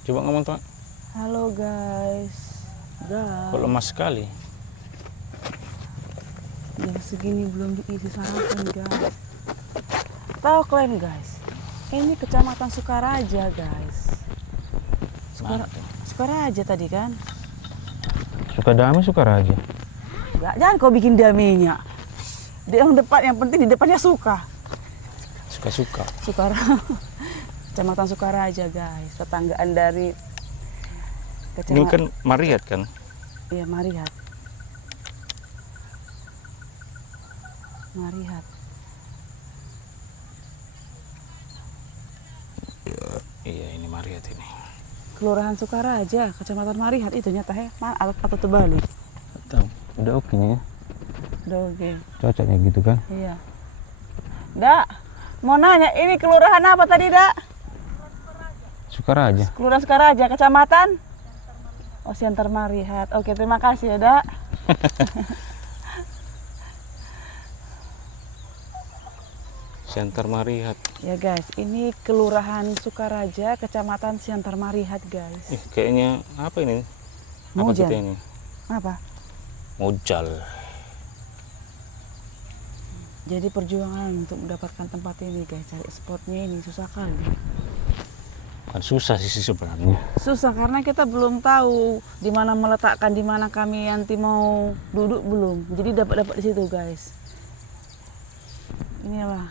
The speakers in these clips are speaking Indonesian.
Coba ngomong tuh. Halo guys. Kok lemas sekali? Jam segini belum diisi sarapan guys. Tahu kalian guys, ini kecamatan Sukaraja guys. Sukaraja tadi kan? Sukadami, Sukaraja. Enggak, jangan kau bikin daminya. Dia yang depan, yang penting di depannya suka. Suka-suka. Kecamatan Sukaraja guys, tetanggaan dari Ini kan Mariat kan? Iya, Marihat. Marihat. Iya, ini Mariat ini. Kelurahan Sukaraja, Kecamatan Marihat itu nyata ya. Atau terbalik. Tahu. Udah oke nih ya. Udah oke. Cocoknya gitu kan? Iya. Dak, mau nanya ini kelurahan apa tadi, Dak? Sukaraja. Kelurahan Sukaraja, Kecamatan? Oh, Siantar Marihat. Oke, terima kasih ya, Dak. Siantar Marihat. Ya guys, ini Kelurahan Sukaraja, Kecamatan Siantar Marihat guys. Kayaknya apa ini? Apa Mojal. kita ini? Apa? Mojal. Jadi perjuangan untuk mendapatkan tempat ini guys, cari spotnya ini susah kali. Kan susah sih sebenarnya. Susah karena kita belum tahu di mana meletakkan, di mana kami nanti mau duduk belum. Jadi dapat di situ guys. Inilah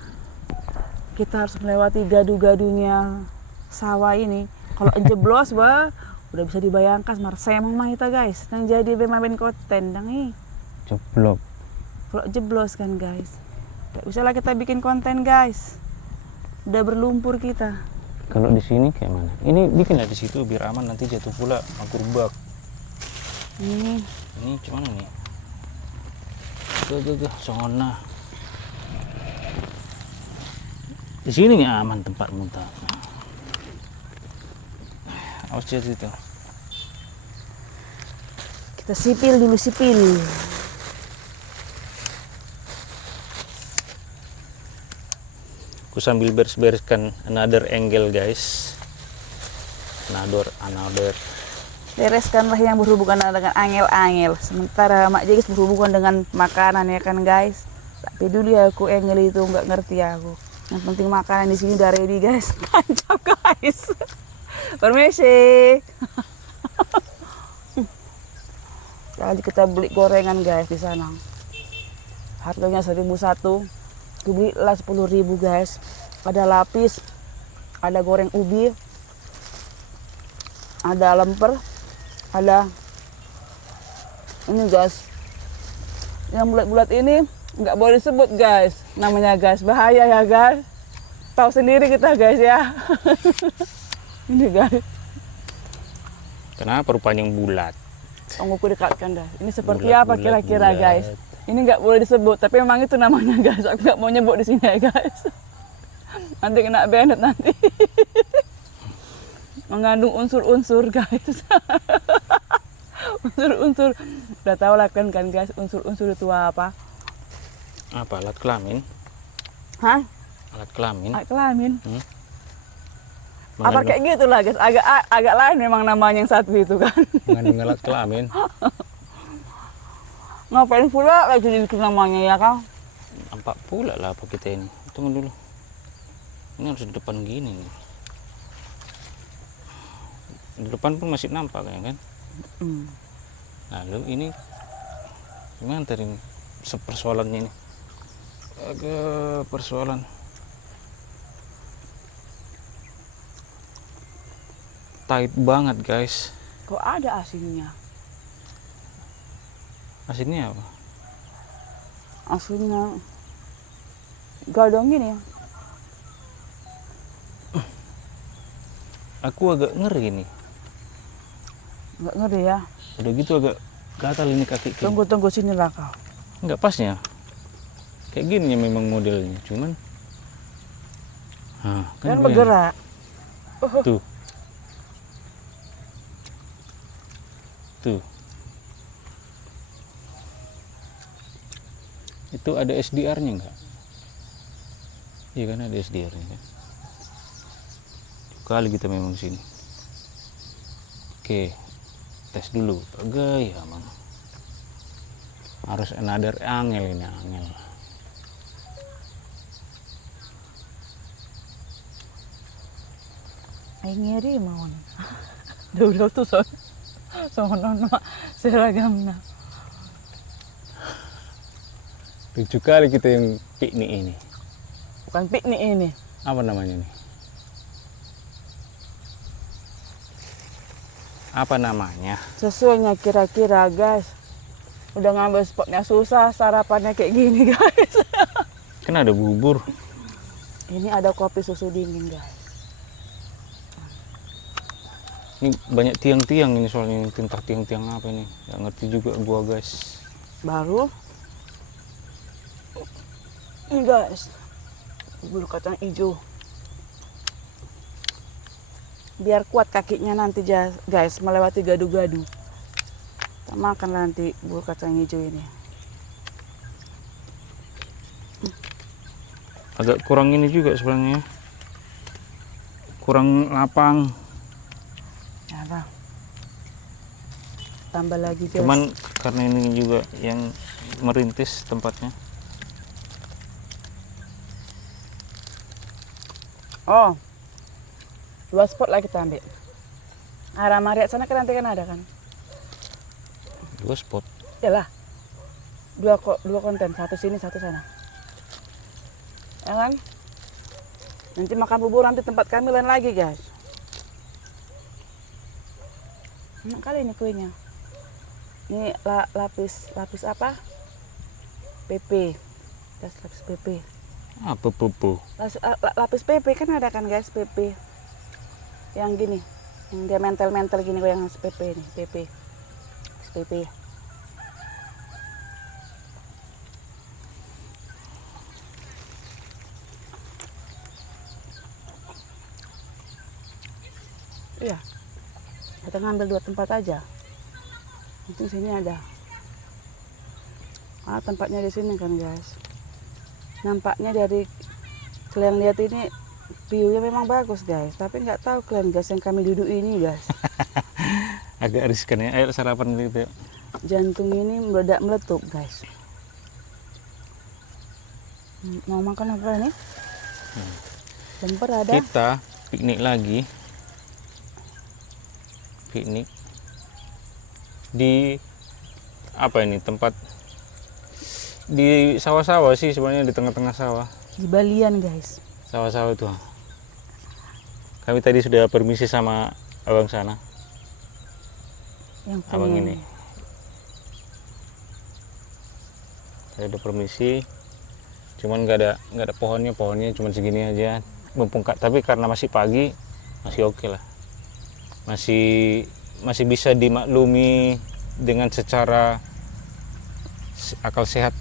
kita harus melewati gadu-gadunya sawah ini. Kalau jeblos bah, udah bisa dibayangkan saya mau kita guys. Yang jadi bemain konten dang ih. Jeblok. Kalau jeblos kan guys. Gak usah lah kita bikin konten guys. Udah berlumpur kita. Kalau di sini kayak mana? Ini bikinlah di situ biar aman, nanti jatuh pula angkurbak. Ini Gimana nih? Tuh, sona. Di sini nih aman tempat muntah. Awas jatuh itu. kita sipil dulu sipil. Aku sambil beres-bereskan another angle guys. Another. Bereskanlah yang berhubungan dengan angel-angel. Sementara Mak Jegis berhubungan dengan makanan ya kan guys. Tak peduli aku angel itu nggak ngerti aku. Yang penting makanan di sini udah ready guys. Tancap guys. Permisi. Jadi kita beli gorengan guys di sana. Harganya 1.001. Aku beli lah 10.000 guys. Ada lapis, ada goreng ubi, ada lemper, ada ini guys. Yang bulat-bulat ini nggak boleh disebut guys. Namanya guys, bahaya ya guys. Tahu sendiri kita guys ya. Ini guys. Kenapa rupanya yang bulat? Tunggu aku dekatkan dah. Ini seperti Bulat, apa bulat, kira-kira bulat. guys? Ini nggak boleh disebut, tapi memang itu namanya guys. Aku nggak mau nyebut di sini ya guys. Nanti kena banned nanti. Mengandung unsur-unsur guys. Unsur-unsur. Udah tahu lah kan guys, unsur-unsur itu apa? Apa, alat kelamin? Hah? Alat kelamin? Alat kelamin. Apa Mengandung- kayak gitu lah guys. Agak lain memang namanya yang satu itu kan. Mengandung alat kelamin. Ngapain pula lagi dibikin namanya ya kan? Nampak pula lah apa kita ini. Tunggu dulu. Ini harus di depan gini nih. Di depan pun masih nampak kan? Lalu ini gimana tadi ini? Persoalannya ini? Agak persoalan. Tight banget guys. Kok ada asinnya? Asinnya apa? Asinnya gadong gini ya. Aku agak ngeri nih. Nggak ngeri ya. Udah gitu agak gatal ini kaki. Tunggu sini lah kau. Enggak pasnya. Kayak gini ya memang modelnya, cuman Kan begini. bergerak. Tuh. Tuh. Itu ada SDR-nya enggak? Iya kan ada SDR-nya kan. Kali kita memang sini. Oke, tes dulu. Gaya mang. Harus another angel ini angel. Ay ngiri mawon. Daw tuh so nono seragam na. Lucu kali kita yang piknik ini. Bukan piknik ini. Apa namanya nih? Apa namanya? Sesuainya kira-kira guys. Udah ngambil spotnya susah, sarapannya kayak gini guys. Kan ada bubur. Ini ada kopi susu dingin guys. Ini banyak tiang-tiang ini soalnya, ini entah tiang-tiang apa ini. Gak ngerti juga gua guys. Baru. Ini guys. Bubur kacang hijau. Biar kuat kakinya nanti guys melewati gadu-gadu. Kita makan nanti bubur kacang hijau ini. Agak kurang ini juga sebenarnya. Kurang lapang. Ya, Bang. Tambah lagi guys. Cuman karena ini juga yang merintis tempatnya. Oh, 2 spot lah kita ambil. Arah Mariat sana kan nanti kan ada kan? 2 spot. Yalah, dua konten, satu sini, satu sana. Ya kan? Nanti makan bubur nanti tempat kami lain lagi guys. Enak kali ini kuenya. Ini lapis apa? PP. Lapis PP. Apa pupu? Lapis PP kan ada kan guys, PP. Yang gini, yang dia mentel gini yang PP nih, PP. PP. Iya. Kita ngambil 2 tempat aja. Itu sini ada. Tempatnya di sini kan guys. Nampaknya dari kalian lihat ini view-nya memang bagus guys, tapi nggak tahu kalian guys yang kami duduk ini guys. Agak riskan ya. Ayo sarapan gitu. Jantung ini meledak-meletup guys. Mau makan apa nih? Lemper ada. Kita piknik lagi. Piknik di apa ini tempat di sawah-sawah sih sebenarnya, di tengah-tengah sawah. Di Balian guys. Sawah-sawah itu. Kami tadi sudah permisi sama abang sana. Yang Abang punya ini. Saya udah permisi. Cuman nggak ada pohonnya cuma segini aja. Mumpung tapi karena masih pagi masih oke lah. Masih bisa dimaklumi dengan secara akal sehat,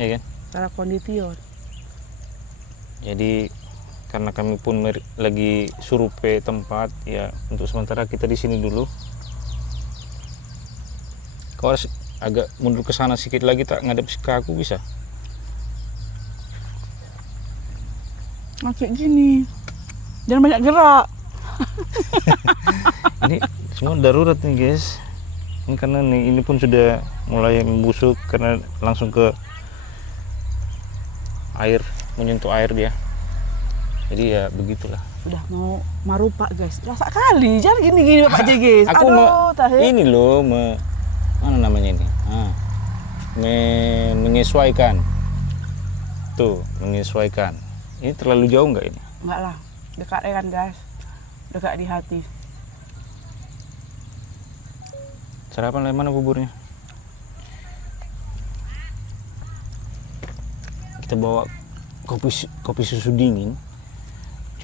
ya kan? para konditior. Jadi karena kami pun lagi survei tempat, ya untuk sementara kita di sini dulu. Kau harus agak mundur ke sana sedikit lagi, tak ngadep ke aku bisa? Kayak gini, jangan banyak gerak. Ini semua darurat nih guys. Ini karena ini pun sudah mulai membusuk karena langsung ke air, menyentuh air dia. Jadi ya begitulah. Udah mau marupa guys, rasa kali jangan gini Bapak JG. Aku mau ini loh, mana namanya ini? Menyesuaikan. Tuh, menyesuaikan. Ini terlalu jauh nggak ini? Enggak lah, dekat kan guys, dekat di hati. Sarapan dari mana buburnya? Kita bawa kopi susu dingin.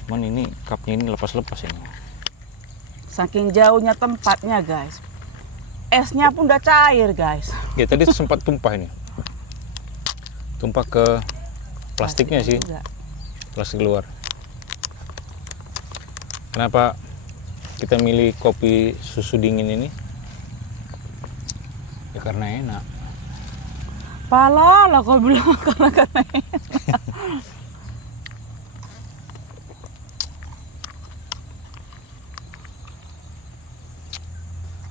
Cuman ini cupnya ini lepas-lepas ini. Saking jauhnya tempatnya guys, esnya pun udah cair guys. Ya tadi sempat tumpah ini. Tumpah ke plastiknya sih. Juga. Plastik luar. Kenapa kita milih kopi susu dingin ini? Ya karena enak. Pala lah kalau bilang karena enak.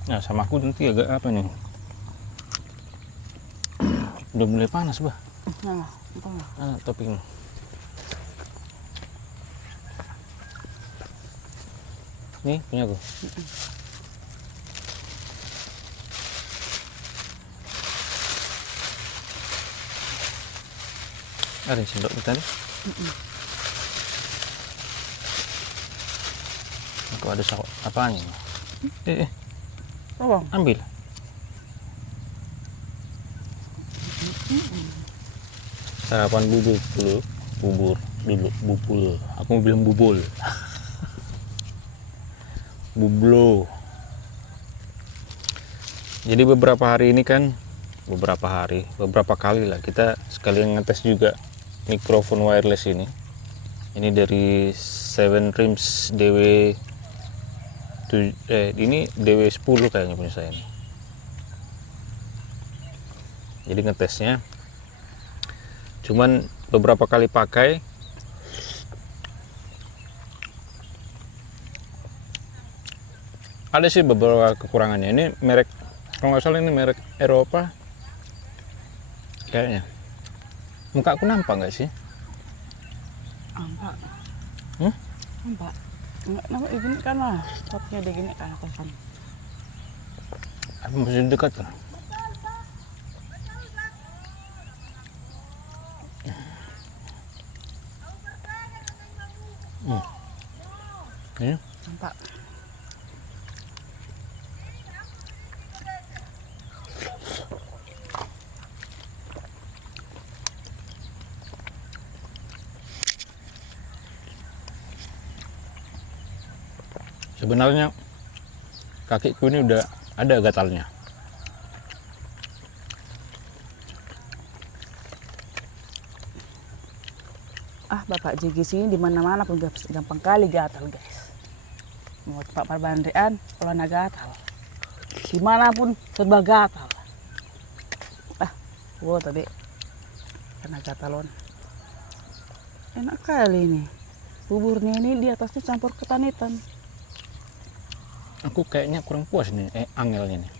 Nah, sama aku nanti agak apa nih? Udah mulai panas, bah. Nah, apa? Topping. Nih, punya aku. Ada sendok kita nih. Aku ada apaan ini? Tolong. Ambil. Sarapan bubur dulu. Bubur dulu, bubul. Aku mau bilang bubul. Bublo. Jadi beberapa kali lah kita sekalian ngetes juga mikrofon wireless ini. Ini dari Seven Rims DW ini DW10 kayaknya punya saya ini. Jadi ngetesnya cuman beberapa kali pakai ada sih beberapa kekurangannya. Ini merek, kalau nggak salah ini merek Eropa kayaknya. Muka aku nampak nggak sih? Nampak. Hmm? Nampak. Enggak nampak begini kan lah. Topnya begini kan aku kan. Apa masih dekat kan? Ini Nampak. sebenarnya kakiku ini udah ada gatalnya. Bapak JG sini di mana-mana pun gampang kali gatal, guys. Mau tempat perbandean, kalau nak gatal. Dimanapun serba gatal. Wow tadi kena gatalon. Enak kali ini. Buburnya ini di atasnya campur ketanitan. Aku kayaknya kurang puas nih, angelnya nih.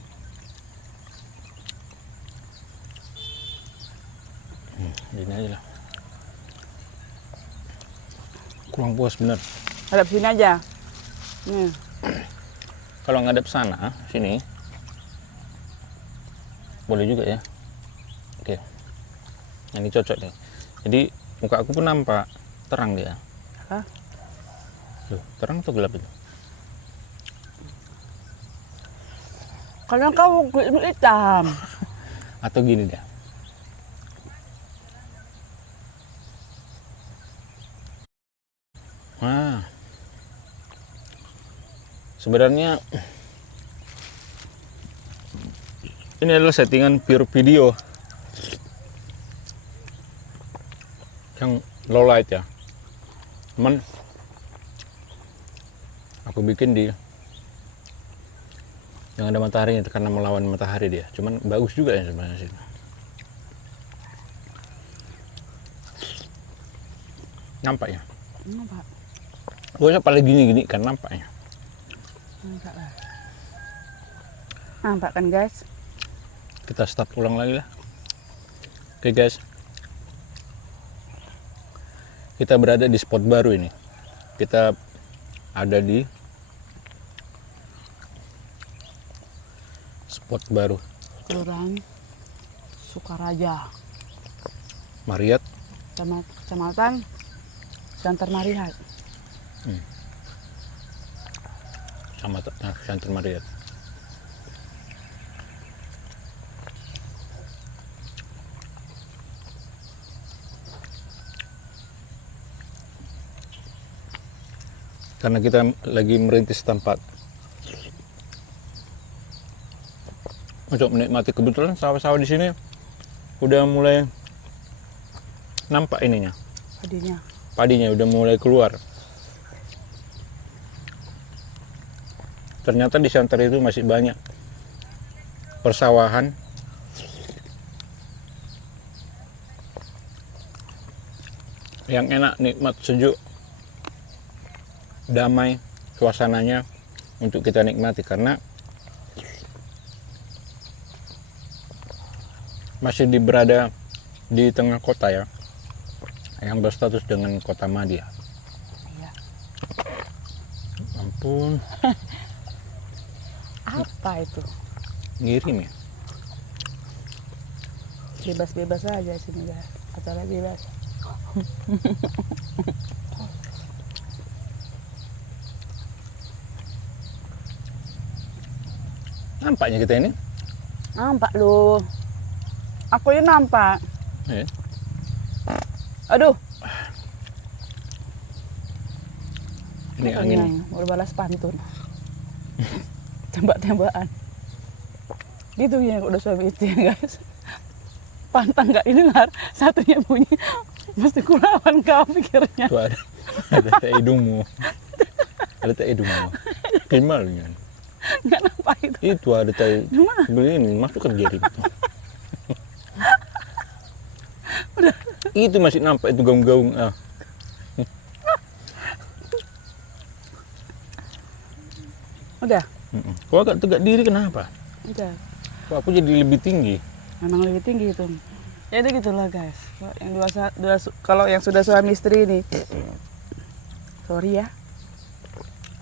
Ini aja lah. Kurang puas bener. Hadap sini aja. Kalau ngadep sana, sini, boleh juga ya. Oke, ini cocok nih. Jadi muka aku pun nampak terang dia. Loh, terang atau gelap itu? Kalau kau kulit hitam. Atau gini dia. Nah, sebenarnya ini adalah settingan pure video yang low light ya. Cuman aku bikin di yang ada mataharinya karena melawan matahari dia. Cuman bagus juga ya sebenarnya sih. Nampak ya? Nampak. Pokoknya paling gini-gini kan nampaknya. Nampak lah. Nampak kan, guys? Kita start ulang lagi lah. Oke guys, kita berada di spot baru ini. Kita ada di spot baru Kelurahan Sukaraja, Mariat, Kecamatan Santar Mariat. Santar Mariat. Karena kita lagi merintis tempat untuk menikmati, kebetulan sawah-sawah di sini udah mulai nampak ininya, padinya udah mulai keluar. Ternyata di Santar itu masih banyak persawahan yang enak, nikmat, sejuk, damai suasananya untuk kita nikmati. Karena masih berada di tengah kota ya, yang berstatus dengan kota Madia. Iya. Ampun, Apa itu? ngirim ya. Bebas-bebas aja sini guys. Acara bebas. Nampaknya kita ini. Nampak lu. Aku ini nampak. Eh, Aduh. ini angin. Berbalas pantun. Tembak-tembakan. Gitu ya udah suami istri guys. Pantang nggak dengar, satunya bunyi. Mesti kulawan kau pikirnya. Tuh ada teh hidungmu. Ada teh hidungmu. Gimana? Nggak nampak itu. Itu ada teh begini masuk ke jari. Itu masih nampak itu gaung-gaung. Udah. Kok agak tegak diri kenapa? Udah. Kok aku jadi lebih tinggi? Memang lebih tinggi itu. Jadi gitulah guys. Kalau yang sudah suami istri ini, sorry ya.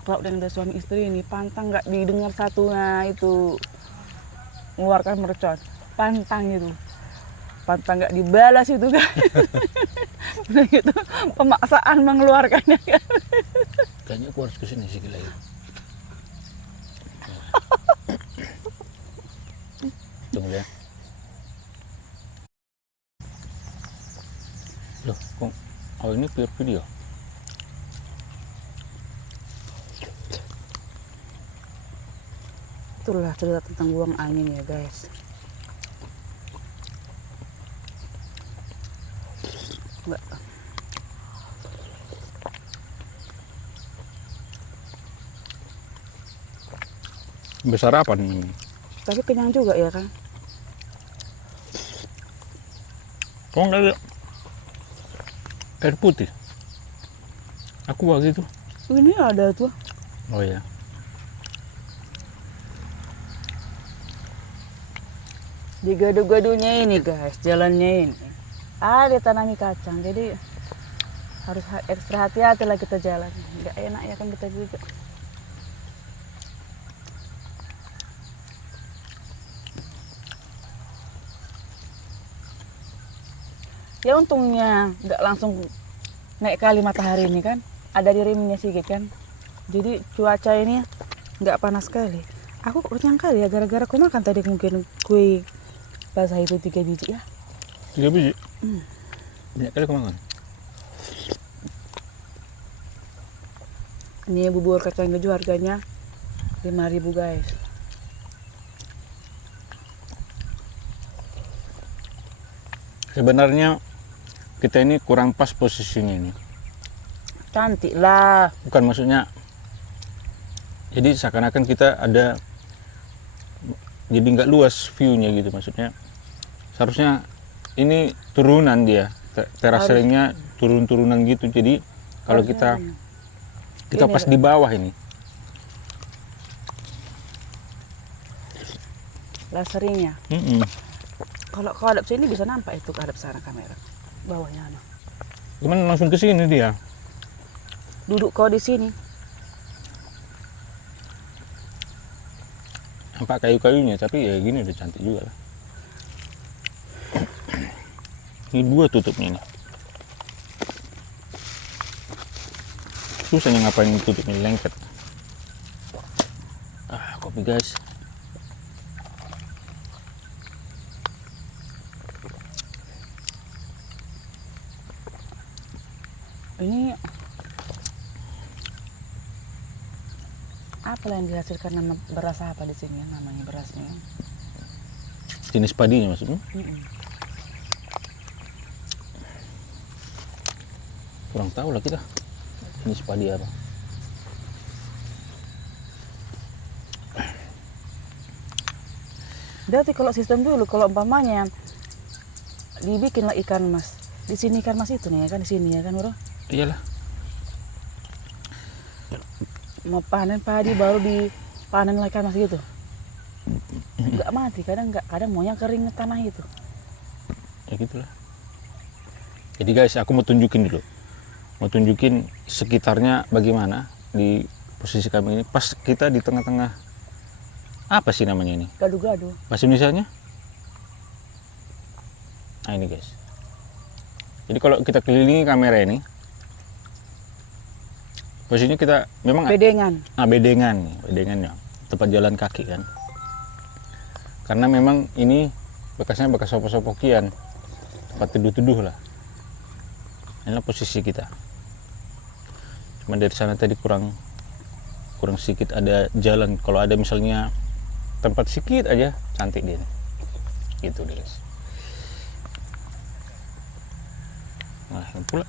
Kalau yang udah suami istri ini pantang nggak didengar satunya itu mengeluarkan mercon. Pantang itu. Pantang nggak dibalas itu kan. Udah gitu pemaksaan mengeluarkannya kan. Kayaknya aku harus kesini sih gila ya. Tunggu ya. Loh, kok oh ini pure video. Itulah cerita tentang buang angin ya guys. Mbak. Besar apa nih? Tapi kenyang juga ya kan. Kok nggak ada air putih? Aku waktu itu. Ini ada tuh. Oh ya. Di gadu-gadunya ini guys, jalannya ini ada tanami kacang, jadi harus ekstra hati-hati lah kita jalan. Nggak enak ya kan kita juga. Ya untungnya nggak langsung naik kali matahari ini kan, ada dirimnya sedikit kan. Jadi cuaca ini nggak panas sekali. Aku kok nyangka ya gara-gara aku makan tadi mungkin kue basah itu 3 biji ya. 3 biji? Banyak kali aku makan. Ini bubur kacang hijau harganya 5.000 guys. Sebenarnya kita ini kurang pas posisinya ini. Cantik lah. Bukan maksudnya. Jadi seakan-akan kita ada jadi nggak luas view-nya gitu maksudnya. Seharusnya ini turunan dia. Teras ringnya turun-turunan gitu. Jadi kalau kita Ini pas di bawah ini. Lasernya. Kalau kau hadap sini bisa nampak itu ke hadap sana kamera. Bawahnya ano. Cuman langsung ke sini dia. Duduk kau di sini. Nampak kayu-kayunya tapi ya gini udah cantik juga lah. Ini 2 tutupnya nih. Susahnya ngapain tutupnya lengket. Kopi guys. Ini apa yang dihasilkan nama beras apa di sini namanya berasnya? Jenis padinya maksudnya? Kurang tahu lah kita jenis padi apa. Berarti kalau sistem dulu kalau umpamanya dibikinlah ikan mas di sini ikan mas itu nih ya kan di sini ya kan bro? Iyalah. Mau panen padi baru dipanen lagi ikan mas gitu. Nggak mati kadang nggak kadang maunya kering tanah itu. ya gitulah. Jadi guys, aku mau tunjukin sekitarnya bagaimana di posisi kami ini. Pas kita di tengah-tengah, apa sih namanya ini, Gado-gado. bahasa Indonesianya. Nah ini guys, jadi kalau kita kelilingi kamera ini, posisinya kita memang bedengan ya, tempat jalan kaki kan, karena memang ini bekasnya bekas sopok-sopokian, tempat teduh-teduh lah. Inilah posisi kita. Cuma dari sana tadi kurang sedikit ada jalan. Kalau ada misalnya tempat sedikit aja, cantik dia gitu deh guys. Nah ini pula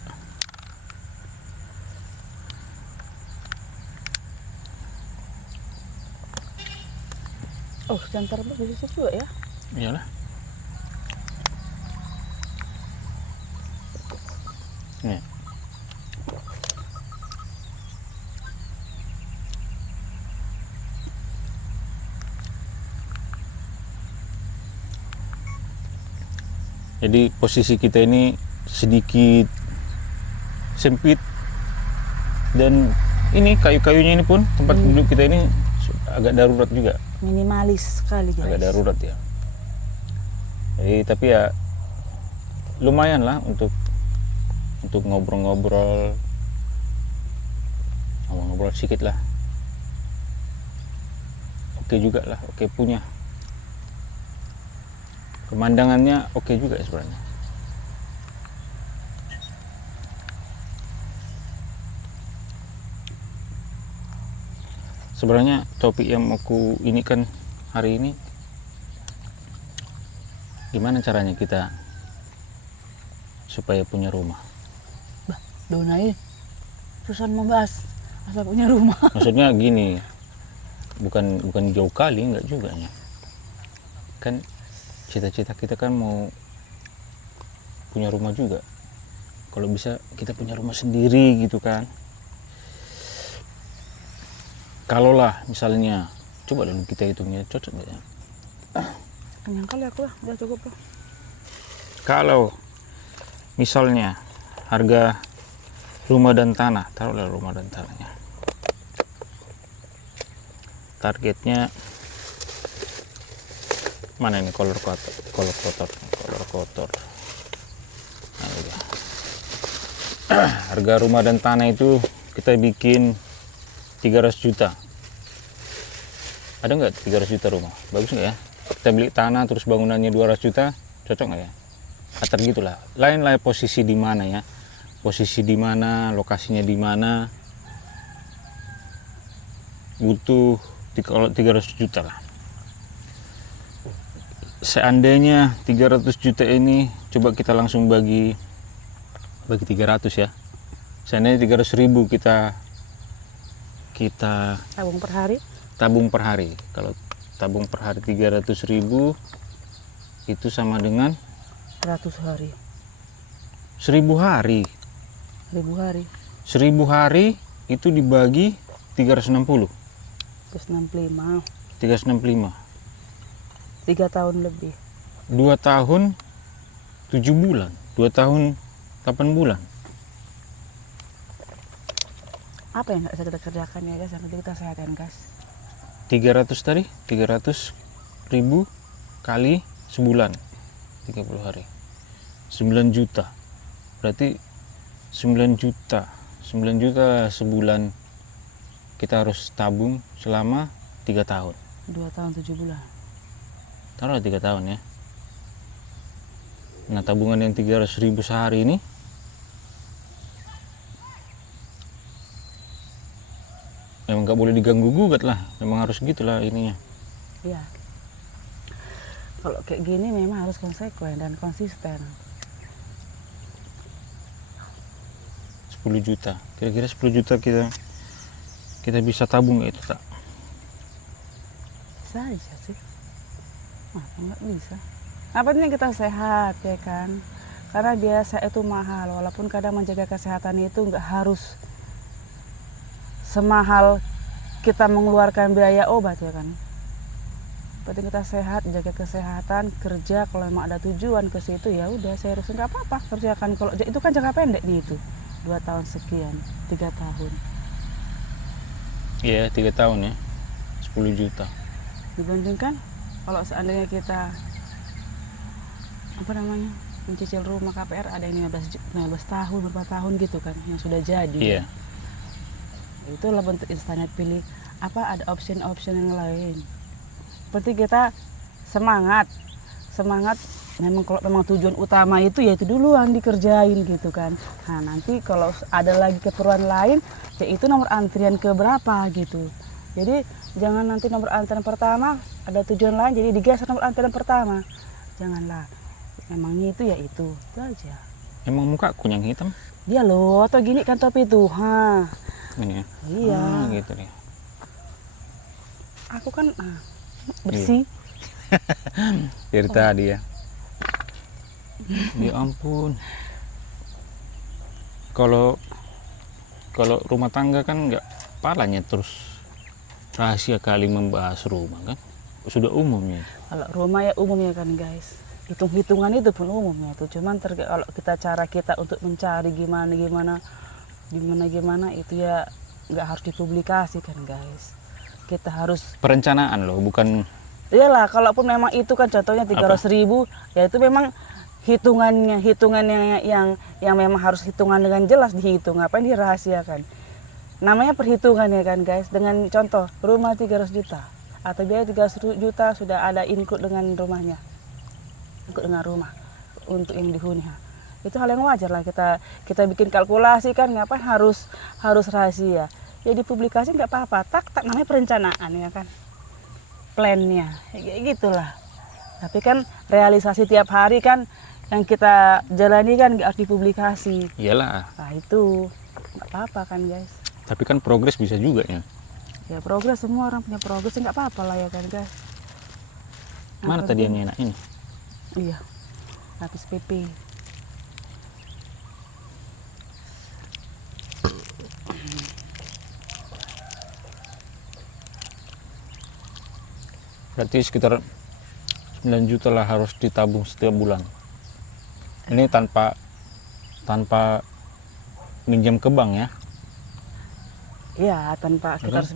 Jam terbang di situ juga ya. iyalah. Nih. Jadi posisi kita ini sedikit sempit, dan ini kayu-kayunya ini pun tempat duduk kita ini agak darurat juga, Minimalis sekali guys. agak darurat ya. Jadi tapi ya lumayan lah untuk ngobrol-ngobrol sedikit lah. Oke juga lah, oke punya. Pemandangannya oke juga sebenarnya. Sebenarnya topik yang aku ini kan hari ini, gimana caranya kita supaya punya rumah. Donai susah membahas asal punya rumah. Maksudnya gini, bukan jauh kali, enggak juga ya. Kan cita-cita kita kan mau punya rumah juga. Kalau bisa kita punya rumah sendiri gitu kan. Kalau lah misalnya, coba dulu kita hitungnya, cocok nggak ya? Kenyang kali aku lah, udah cukup lah. Kalau misalnya harga rumah dan tanah, taruhlah rumah dan tanahnya, targetnya mana ini, kolor kotor. Nah, ini dia. Harga rumah dan tanah itu kita bikin 300 juta. Ada nggak 300 juta rumah? Bagus nggak ya? Kita beli tanah terus bangunannya 200 juta, cocok nggak ya? Atar gitulah. Lain posisi di mana ya? Posisi di mana, lokasinya di mana? Butuh kalau 300 juta lah. Seandainya 300 juta ini coba kita langsung bagi 300 ya. Seandainya 300.000 kita tabung per hari. Kalau tabung per hari 300.000 itu sama dengan 100 hari. 1000 hari. 1000 hari itu dibagi 360. 365. 3 tahun lebih. 2 tahun 7 bulan. 2 tahun 8 bulan. Apa yang nggak bisa kita kerjakan ya guys, yang penting kita sehatkan guys. 300 tadi, 300.000 kali sebulan, 30 hari, 9 juta. Berarti 9 juta sebulan kita harus tabung selama 3 tahun. 2 tahun 7 bulan. Taruhlah 3 tahun ya. Nah tabungan yang 300.000 sehari ini memang nggak boleh diganggu gugat lah, memang harus gitulah ininya. Iya. Kalau kayak gini memang harus konsekuen dan konsisten. 10 juta, kira-kira 10 juta kita bisa tabung itu tak? Bisa aja sih. Masa nggak bisa? Apa penting kita sehat ya kan? Karena biasa itu mahal, walaupun kadang menjaga kesehatan itu nggak harus semahal kita mengeluarkan biaya obat ya kan. penting kita sehat, jaga kesehatan, kerja. Kalau memang ada tujuan ke situ ya udah, saya harus nggak apa-apa kerjakan. Kalau itu kan jangka pendek nih itu 2 tahun sekian, 3 tahun. Iya, 3 tahun ya, 10 juta. Dibandingkan kalau seandainya kita apa namanya mencicil rumah KPR, ada yang 15 tahun, berapa tahun gitu kan yang sudah jadi. Iya. Itulah bentuk instannya, pilih apa, ada option-option yang lain. Seperti kita semangat memang kalau memang tujuan utama itu ya itu duluan dikerjain gitu kan. Nah nanti kalau ada lagi keperluan lain ya itu nomor antrian ke berapa gitu. Jadi jangan nanti nomor antrian pertama ada tujuan lain jadi digeser nomor antrian pertama, janganlah. Memangnya itu ya itu aja. Emang muka kunyang hitam? Dia loh atau gini kan topi itu, Ini ya? iya. Gitu deh. Aku kan bersih. Dari tadi ya. Ya ampun. Kalau rumah tangga kan nggak palanya terus rahasia kali membahas rumah kan, sudah umumnya. Kalau rumah ya umumnya kan guys, hitung-hitungan itu pun umumnya itu. Cuman kalau cara kita untuk mencari gimana itu ya nggak harus dipublikasikan guys. Kita harus Perencanaan loh, bukan. Iyalah, kalaupun memang itu kan contohnya 300.000, ya itu memang hitungan yang memang harus hitungan dengan jelas dihitung, ngapain dirahasiakan. Namanya perhitungan ya kan guys, dengan contoh rumah 300 juta atau biaya 300 juta sudah ada include dengan rumahnya, include dengan rumah untuk yang dihuni. Itu hal yang wajar lah, kita bikin kalkulasi kan, ngapain harus rahasia. Ya dipublikasi nggak apa-apa, tak namanya perencanaan ya kan, plannya kayak gitulah. Tapi kan realisasi tiap hari kan yang kita jalani kan nggak harus dipublikasi. Iyalah. Nah itu nggak apa-apa kan guys. Tapi kan progres bisa juga ya. Ya progres, semua orang punya progres, nggak apa-apa lah ya kan guys. Mana tadi yang enak ini? Iya, lapis PP. Berarti sekitar 9 juta lah harus ditabung setiap bulan. Ini tanpa minjam ke bank ya? Iya, tanpa kita harus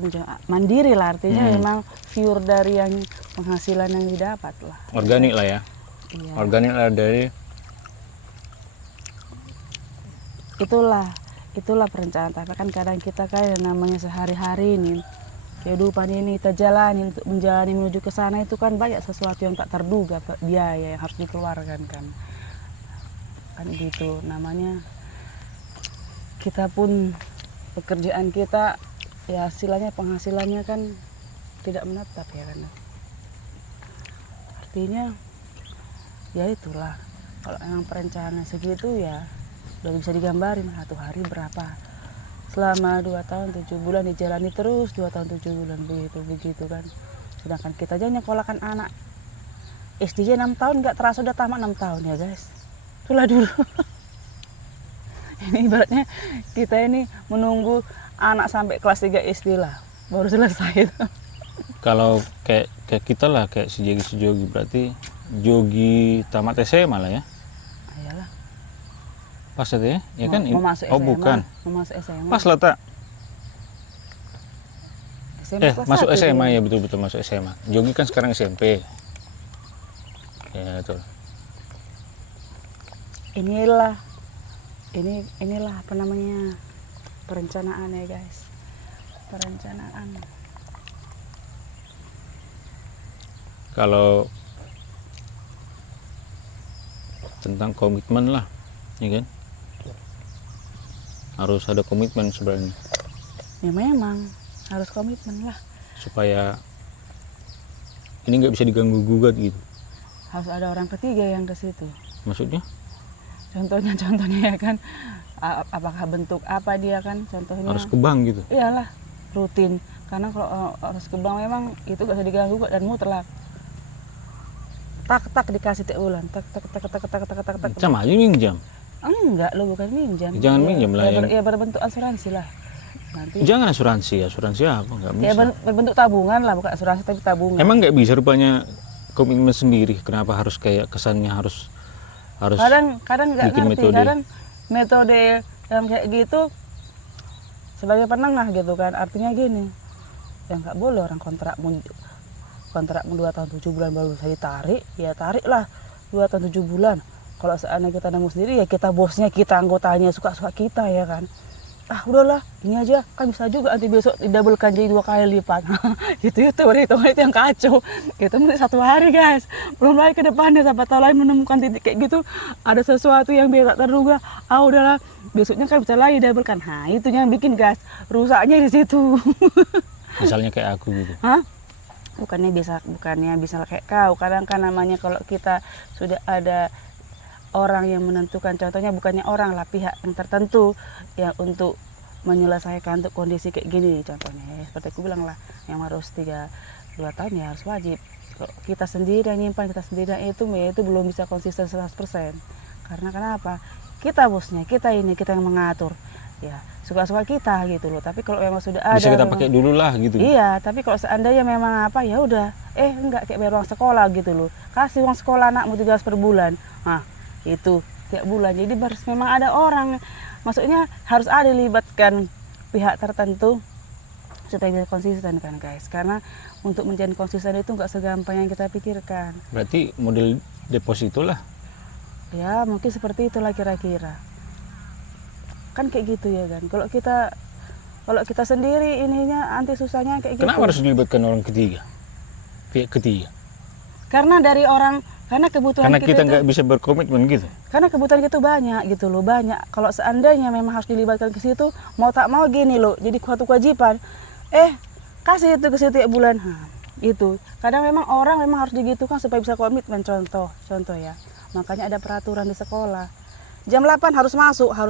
mandiri lah, artinya memang pure dari yang penghasilan yang didapat lah. Organik lah ya? Iya. Organik lah dari. Itulah perencanaan. Tapi kan kadang kita kan yang namanya sehari-hari ini, kehidupan ini kita jalani, untuk menjalani menuju ke sana itu kan banyak sesuatu yang tak terduga, biaya yang harus dikeluarkan kan gitu. Namanya kita pun pekerjaan kita ya penghasilannya kan tidak menetap ya kan. Artinya ya itulah, kalau memang perencanaan segitu ya udah bisa digambarin satu hari berapa. Selama 2 tahun 7 bulan dijalani terus, 2 tahun 7 bulan begitu kan. Sedangkan kita aja nyekolahkan anak SD 6 tahun nggak terasa udah tamat 6 tahun ya guys. Itulah dulu. Ini ibaratnya kita ini menunggu anak sampai kelas 3 SD lah baru selesai itu. Kalau kayak kita lah, kayak si Jogi berarti Jogi tamat SMA lah ya? Ayolah. Pas itu ya? Ya kan? Mau masuk SMA. Oh bukan. Mau masuk SMA. Pas lah tak? kelas Masuk 1 SMA dia. ya, betul-betul masuk SMA. Jogi kan sekarang SMP. Ya betul. Inilah apa namanya, perencanaan ya guys, perencanaan. Kalau tentang komitmen lah, ya kan? Harus ada komitmen sebenarnya. Ya memang harus komitmen lah. Supaya ini nggak bisa diganggu gugat gitu. Harus ada orang ketiga yang ke situ. Maksudnya? Contohnya ya kan, apakah bentuk apa dia kan, contohnya Harus ke bank gitu. iyalah rutin, karena kalau harus ke bank memang itu gak bisa diganggu dan muter lah, tak dikasih tiap bulan, tak. Sama aja minjam. Enggak, lo bukan minjam. Jangan minjam lah, ya berbentuk asuransi lah. nanti Jangan asuransi apa nggak bisa. ya berbentuk tabungan lah, bukan asuransi tapi tabungan. Emang nggak bisa rupanya komitmen sendiri. Kenapa harus kayak kesannya harus Kadang nggak bikin ngerti, metode. kadang metode yang kayak gitu sebagai penengah gitu kan, artinya gini, ya nggak boleh orang kontrakmu 2 tahun 7 bulan baru saya tarik, ya tariklah 2 tahun 7 bulan. Kalau seandainya kita nemu sendiri, ya kita bosnya, kita anggotanya, suka-suka kita ya kan. Ah udahlah, ini aja kan bisa juga nanti besok didabelkan jadi 2 kali lipat. Itu berhitungan itu yang kacau. Itu mesti 1 hari guys. Belum lagi ke depannya, siapa tahu lain menemukan titik kayak gitu, ada sesuatu yang tidak terduga. Ah udahlah, besoknya kan bisa lagi didabelkan. Nah itu yang bikin guys, rusaknya di situ. Misalnya kayak aku gitu. Hah? Bukannya bisa kayak kau. Kadang kan namanya kalau kita sudah ada orang yang menentukan, contohnya bukannya orang lah, pihak yang tertentu yang untuk menyelesaikan untuk kondisi kayak gini contohnya ya, seperti aku bilang lah, yang harus 2 tahun ya harus wajib. Kalau kita sendiri yang nyimpan, kita sendiri yang itu belum bisa konsisten 100%. Karena kenapa? Kita bosnya, kita yang mengatur ya, suka-suka kita gitu loh. Tapi kalau memang sudah ada, Bisa kita memang, pakai dulu lah gitu. iya, tapi kalau seandainya memang apa ya udah, enggak kayak bayar uang sekolah gitu loh. Kasih uang sekolah anakmu 300 per bulan. Nah, itu tiap bulan. Jadi harus memang ada orang, maksudnya harus ada dilibatkan pihak tertentu supaya bisa konsisten kan guys. Karena untuk menjadi konsisten itu nggak segampang yang kita pikirkan. Berarti model deposito lah. Ya, mungkin seperti itulah kira-kira. Kan kayak gitu ya kan. Kalau kita sendiri ininya anti susahnya kayak gitu. Kenapa harus dilibatkan orang ketiga? Pihak ketiga. Karena kebutuhan Karena kita itu, nggak bisa berkomitmen gitu. karena kebutuhan itu banyak gitu loh, banyak. Kalau seandainya memang harus dilibatkan ke situ, mau tak mau gini loh, jadi suatu kewajiban. Kasih itu ke situ ya bulan. Itu. Kadang memang orang memang harus digitukan supaya bisa komitmen, contoh ya. Makanya ada peraturan di sekolah. Jam 8 harus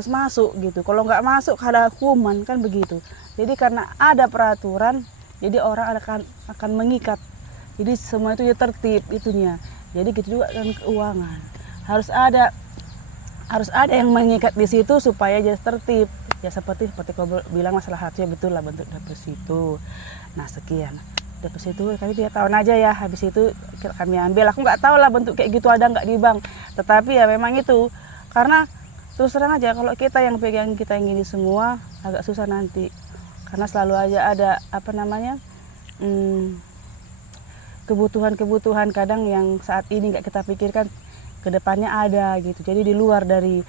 masuk gitu. Kalau nggak masuk ada hukuman kan begitu. Jadi karena ada peraturan, jadi orang akan mengikat. Jadi semua itu ya tertib itunya. Jadi gitu juga dengan keuangan. Harus ada yang mengikat di situ supaya jadi tertib. Ya seperti kau bilang masalah satunya betul lah bentuk deposito. Nah sekian. Deposito kami 3 tahun aja ya. Habis itu kami ambil. Aku nggak tahu lah bentuk kayak gitu ada nggak di bank. Tetapi ya memang itu. Karena terus terang aja kalau kita yang pegang kita yang ini semua agak susah nanti. Karena selalu aja ada kebutuhan-kebutuhan kadang yang saat ini nggak kita pikirkan kedepannya ada gitu. Jadi di luar dari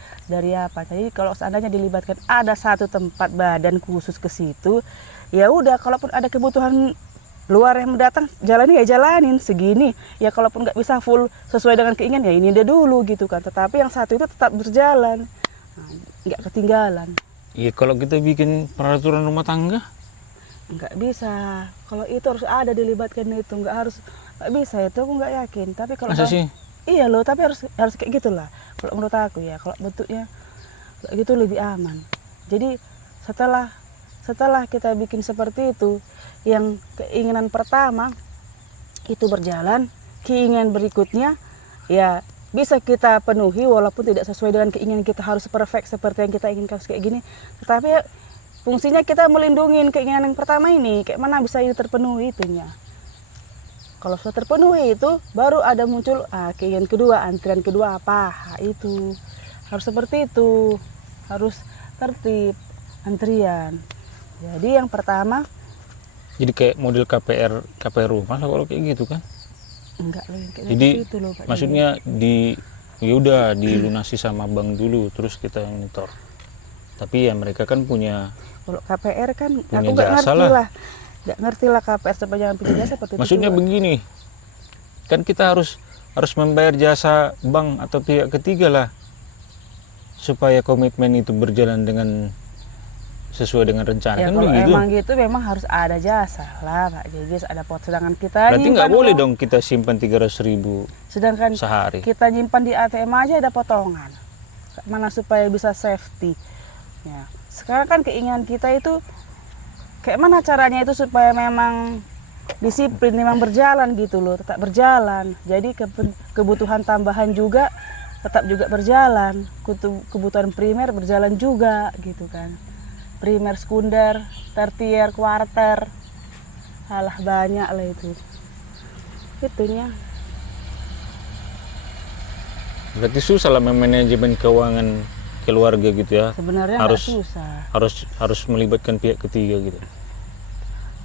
apa. Jadi kalau seandainya dilibatkan ada satu tempat badan khusus ke situ, ya udah kalaupun ada kebutuhan luar yang mendatang jalanin segini. Ya kalaupun nggak bisa full sesuai dengan keinginan ya ini dia dulu gitu kan. Tetapi yang satu itu tetap berjalan, nggak ketinggalan. Iya kalau kita bikin peraturan rumah tangga. Nggak bisa. Kalau itu harus ada dilibatkan itu, nggak bisa itu aku nggak yakin. Tapi kalau Masa sih? iya loh, tapi harus kayak gitulah. Kalau menurut aku ya, kalau bentuknya kayak gitu lebih aman. Jadi setelah kita bikin seperti itu, yang keinginan pertama itu berjalan, keinginan berikutnya ya bisa kita penuhi walaupun tidak sesuai dengan keinginan kita harus perfect seperti yang kita inginkan kayak gini. Tetapi ya, fungsinya kita melindungi keinginan yang pertama ini, kayak mana bisa ini terpenuhi itunya. Kalau sudah terpenuhi itu, baru ada muncul keinginan kedua, antrian kedua apa, itu. Harus seperti itu, harus tertib, antrian. Jadi yang pertama, Jadi kayak model KPR rumah lah kalau kayak gitu kan. enggak loh, kayak Jadi gitu loh, Pak. maksudnya ya udah dilunasi sama bank dulu terus kita yang nyetor. Tapi ya mereka kan punya Kalau KPR kan, punya aku nggak jasa ngerti lah. lah. Nggak ngerti lah KPR sepanjang punya jasa seperti itu. Maksudnya juga. begini, kan kita harus membayar jasa bank atau pihak ketiga lah supaya komitmen itu berjalan dengan sesuai dengan rencana Ya kan kalau begitu. emang gitu memang harus ada jasa lah Pak Jejis, ada pot. Sedangkan kita Berarti nggak nyimpan boleh uang, dong kita simpan 300.000 sedangkan sehari. kita nyimpan di ATM aja ada potongan. Mana supaya bisa safety. Ya. Sekarang kan keinginan kita itu kayak mana caranya itu supaya memang disiplin, memang berjalan gitu loh, tetap berjalan. Jadi kebutuhan tambahan juga tetap juga berjalan, kebutuhan primer berjalan juga gitu kan. primer, sekunder, tertier, kuarter. Alah banyak lah itu. Itunya. Berarti susah lah memanajemen keuangan keluarga gitu ya. Sebenarnya nggak susah. Harus melibatkan pihak ketiga gitu.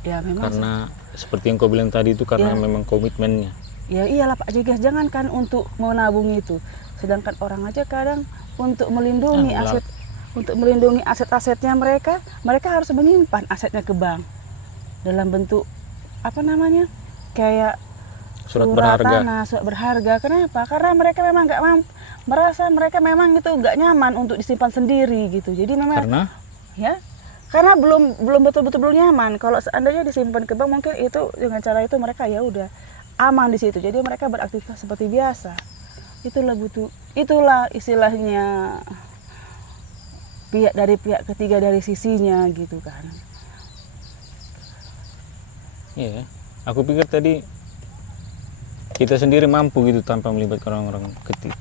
Ya memang. Karena seperti yang kau bilang tadi itu karena memang komitmennya. Ya iyalah Pak Jegas, jangankan untuk menabung itu. Sedangkan orang aja kadang untuk melindungi aset-asetnya mereka harus menyimpan asetnya ke bank dalam bentuk apa namanya? Kayak Surat berharga. tanah, surat berharga. Kenapa? Karena mereka memang nggak merasa mereka memang itu nggak nyaman untuk disimpan sendiri gitu. Jadi memang karena belum betul-betul nyaman. Kalau seandainya disimpan ke bank mungkin itu dengan cara itu mereka ya udah aman di situ. Jadi mereka beraktivitas seperti biasa. Itulah istilahnya pihak ketiga dari sisinya gitu kan. Iya. Aku pikir tadi kita sendiri mampu gitu tanpa melibatkan orang-orang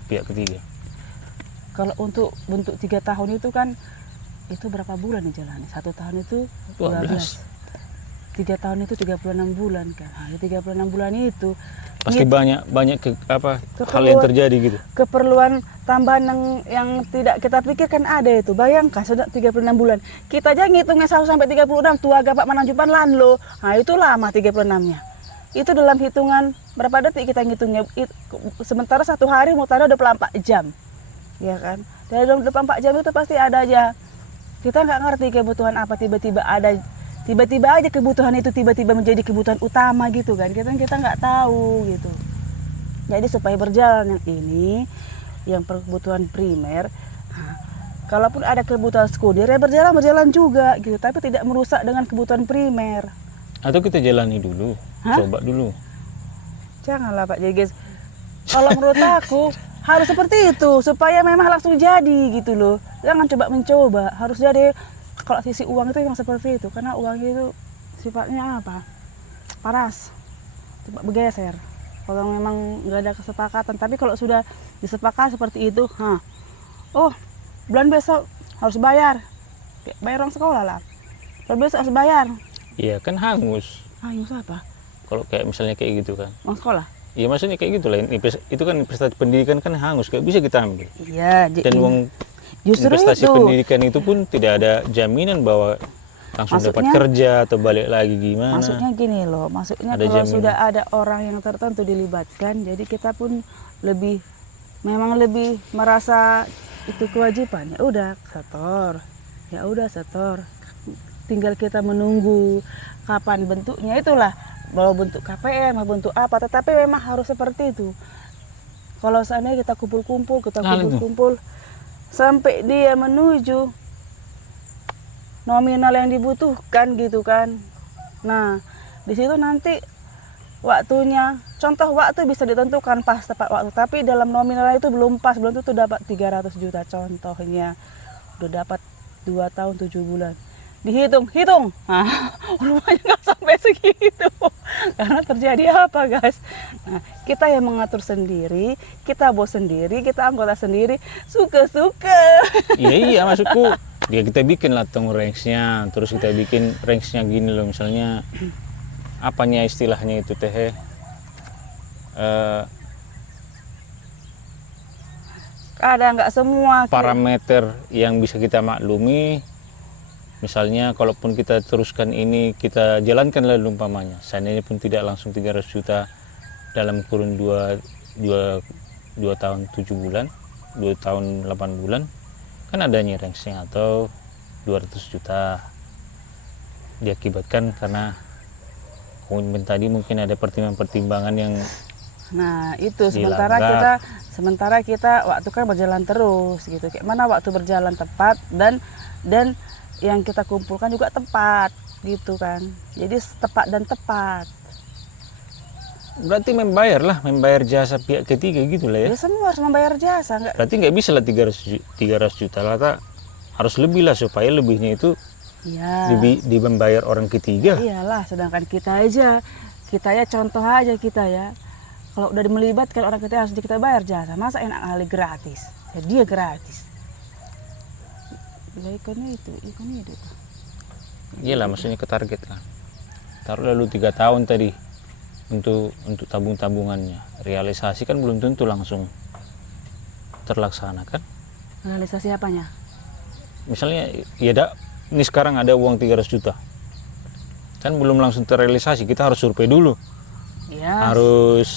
pihak ketiga. Kalau untuk bentuk 3 tahun itu kan itu berapa bulan dijalani? 1 tahun itu 12. 3 tahun itu 36 bulan kan. Nah, 36 bulan itu pasti banyak hal yang terjadi gitu. Keperluan tambahan yang tidak kita pikirkan ada itu. Bayangkan sudah 36 bulan. Kita aja ngitungnya 1 sampai 36 tua gapak mananjupan lan lo. Nah, itu lama 36-nya. Itu dalam hitungan berapa detik kita ngitungnya. Sementara 1 hari mutarnya 24 jam. Ya kan? Dari 24 jam itu pasti ada aja. Kita nggak ngerti kebutuhan apa tiba-tiba aja kebutuhan itu tiba-tiba menjadi kebutuhan utama gitu kan. Kita nggak tahu gitu. Jadi supaya berjalan yang ini, yang kebutuhan primer, kalaupun ada kebutuhan sekunder ya berjalan juga gitu, tapi tidak merusak dengan kebutuhan primer. Atau kita jalani dulu, coba dulu. Janganlah Pak Jeges. Kalau menurut aku harus seperti itu supaya memang langsung jadi gitu loh. Jangan coba mencoba, harus jadi. Kalau sisi uang itu memang seperti itu, karena uang itu sifatnya apa? Panas, coba bergeser. Kalau memang nggak ada kesepakatan, tapi kalau sudah disepakati seperti itu, bulan besok harus bayar uang sekolah lah. Bulan besok harus bayar. Iya kan hangus. Hangus apa? Kalau kayak misalnya kayak gitu kan. Uang sekolah? Iya maksudnya kayak gitu lah. Itu kan investasi pendidikan kan hangus, gak bisa kita ambil. Iya. Dan uang investasi pendidikan itu pun tidak ada jaminan bahwa langsung dapat kerja atau balik lagi gimana. Maksudnya gini loh, maksudnya kalau jaminan. Sudah ada orang yang tertentu dilibatkan, jadi kita pun lebih merasa itu kewajiban. Ya udah setor. Tinggal kita menunggu kapan bentuknya, itulah mau bentuk KPR, mau bentuk apa, tetapi memang harus seperti itu. Kalau seandainya kita kumpul-kumpul sampai dia menuju nominal yang dibutuhkan gitu kan. Nah, di situ nanti waktunya, contoh waktu bisa ditentukan pas tepat waktu, tapi dalam nominal itu belum pas, belum tentu dapat 300 juta contohnya. Udah dapat 2 tahun 7 bulan. Dihitung, nah, rumahnya nggak sampai segitu. Karena terjadi apa guys? Nah, kita yang mengatur sendiri, kita bos sendiri, kita anggota sendiri, suka-suka. Iya maksudku, ya kita bikin lah range-nya, terus kita bikin range-nya gini loh, misalnya apanya istilahnya itu teh? Ada nggak semua parameter yang bisa kita maklumi. Misalnya kalaupun kita teruskan ini, kita jalankan lalu umpamanya, seandainya pun tidak langsung 300 juta dalam kurun 2 tahun 7 bulan, 2 tahun 8 bulan, kan adanya range-nya, atau 200 juta diakibatkan karena komitmen tadi mungkin ada pertimbangan-pertimbangan yang itu sementara kita waktu kan berjalan terus gitu. Kayak mana waktu berjalan tepat dan yang kita kumpulkan juga tepat gitu kan. Jadi tepat dan tepat. Berarti membayar jasa pihak ketiga gitu lah ya. Ya semua harus membayar jasa. Berarti nggak bisa lah 300 juta lah, harus lebih lah supaya lebihnya itu lebih membayar orang ketiga. Iyalah, sedangkan kita ya contoh aja kita ya. Kalau udah melibatkan orang ketiga harus kita bayar jasa. Masa enak kali gratis? Ya dia gratis. Ikan itu. Iyalah, maksudnya ke target lah. Taruh lalu 3 tahun tadi untuk tabungannya. Realisasi kan belum tentu langsung terlaksana kan. Realisasi apanya? Misalnya ini sekarang ada uang 300 juta. Kan belum langsung terrealisasi, kita harus survei dulu. Ya. Harus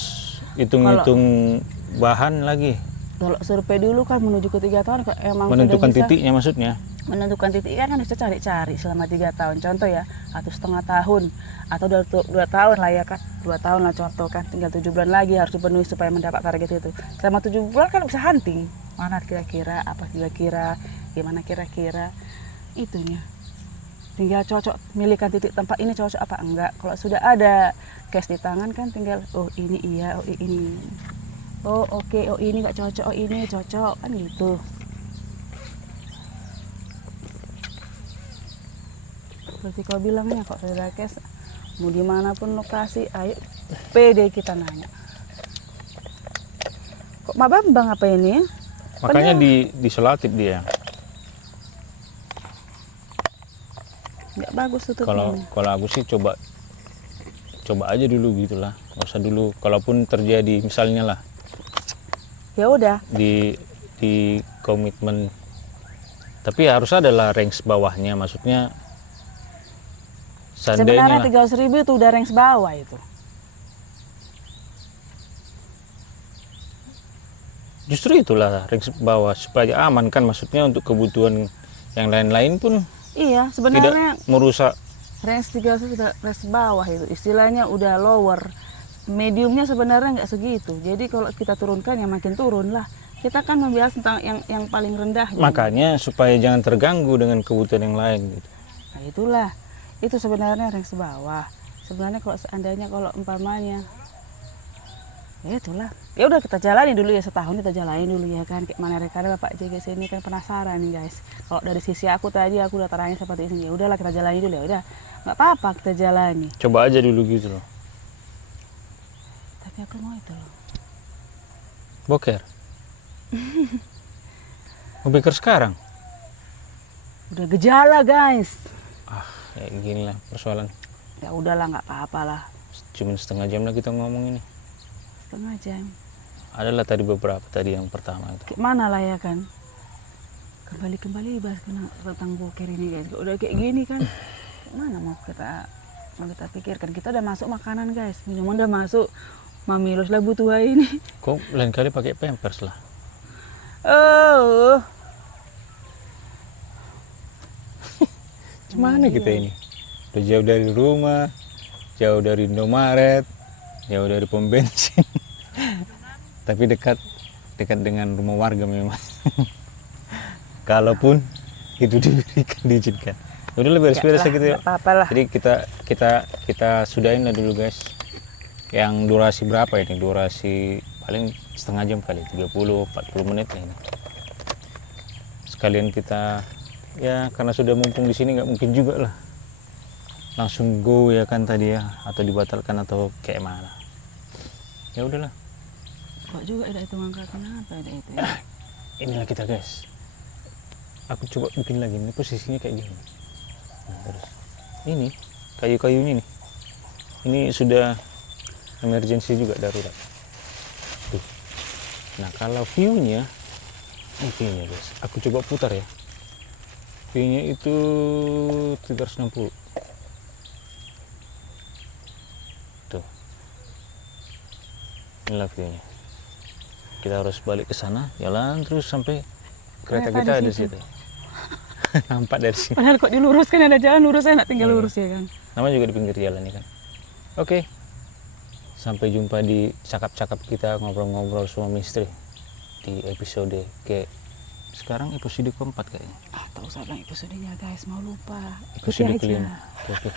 hitung-hitung bahan lagi. Kalau survei dulu kan menuju ke 3 tahun emang Menentukan sudah bisa, titiknya maksudnya. menentukan titik kan harus cari-cari selama 3 tahun. Contoh ya, 1,5 tahun atau 2 tahun lah ya kan. 2 tahun lah contoh kan, tinggal 7 bulan lagi harus dipenuhi supaya mendapat target itu. Selama 7 bulan kan bisa hunting. Mana kira-kira, apa kira-kira, gimana kira-kira itunya. Tinggal cocok, milihkan titik tempat ini cocok apa enggak. Kalau sudah ada cash di tangan kan tinggal, oh ini iya, oh ini. Oh oke, oh ini enggak cocok, oh ini cocok, kan gitu. Seperti kau bilangnya, kok sudah ada cash, mau dimanapun lokasi, ayo pede kita nanya. Kok Mak Bambang apa ini ya? Makanya disolatif dia. Nggak bagus tutupnya. Kalau aku sih coba aja dulu gitulah. Nggak usah dulu. Kalaupun terjadi misalnya lah Ya udah. di komitmen, tapi harus ada lah range bawahnya. Maksudnya seandainya Sebenarnya 300.000 itu udah range bawah itu. justru itulah range bawah supaya aman kan, maksudnya untuk kebutuhan yang lain-lain pun Iya, tidak sebenarnya merusak. range 300 sudah range bawah itu. Istilahnya udah lower. Mediumnya sebenarnya nggak segitu. Jadi kalau kita turunkan ya makin turun lah. Kita kan membahas tentang yang paling rendah. Makanya supaya jangan terganggu dengan kebutuhan yang lain gitu. Nah itulah. Itu sebenarnya range bawah. Sebenarnya kalau seandainya kalau umpamanya ya itulah. Ya udah kita jalani dulu ya, setahun kita jalani dulu ya kan. Kayak mana rekan Bapak JG sini kan penasaran nih guys. Kalau dari sisi aku tadi aku udah terangin seperti ini. Ya udahlah kita jalani dulu ya udah. Nggak apa-apa kita jalani. Coba aja dulu gitu loh. Tapi aku mau itu loh. Boker. Mau boker sekarang? Udah gejala guys. Kayak gini lah persoalan. Ya udahlah nggak apa-apa lah. Cuman setengah jam lah kita ngomong ini. Setengah jam. Adalah tadi beberapa tadi yang pertama itu. Kayak mana lah ya kan. Kembali bahas tentang boker ini guys. Udah kayak gini kan. Kayak mana mau kita pikirkan. Kita udah masuk makanan guys. Minuman udah masuk. Mamilos lah butuh ini. Kok lain kali pakai pampers lah. Oh. Gimana kita ini? Udah jauh dari rumah, jauh dari Indomaret, jauh dari pom bensin. Tapi dekat dengan rumah warga memang. Kalaupun itu diizinkan. Udah lebih beres-beres gitu ya. Apa-apa lah. Jadi kita sudahin lah dulu guys. Yang durasi berapa ini? Durasi paling setengah jam kali, 30-40 menit lah ini. Sekalian kita ya karena sudah mumpung di sini nggak mungkin juga lah langsung go ya kan tadi ya, atau dibatalkan atau kayak mana. Ya udahlah. Kok juga ada itu ngangkat kenapa ada itu ya? Inilah kita guys. Aku coba bikin lagi, ini posisinya kayak gini. Nah, terus ini kayu-kayunya nih. Ini sudah emergency juga, darurat. Tuh. Nah kalau view-nya, ini view-nya guys. Aku coba putar ya. View-nya itu 360. Tuh. Inilah view-nya. Kita harus balik ke sana, jalan terus sampai kereta kita ada di situ. Nampak dari sini. Padahal kok diluruskan ada jalan lurus, saya nak tinggal lurus ya kan. Namanya juga di pinggir jalan ini kan. Oke. Sampai jumpa di cakap-cakap kita ngobrol-ngobrol suami istri di episode sekarang episode keempat kayaknya. Tak usah bilang episodenya guys, mau lupa. Ikuti Episode aja. kelima. Oke.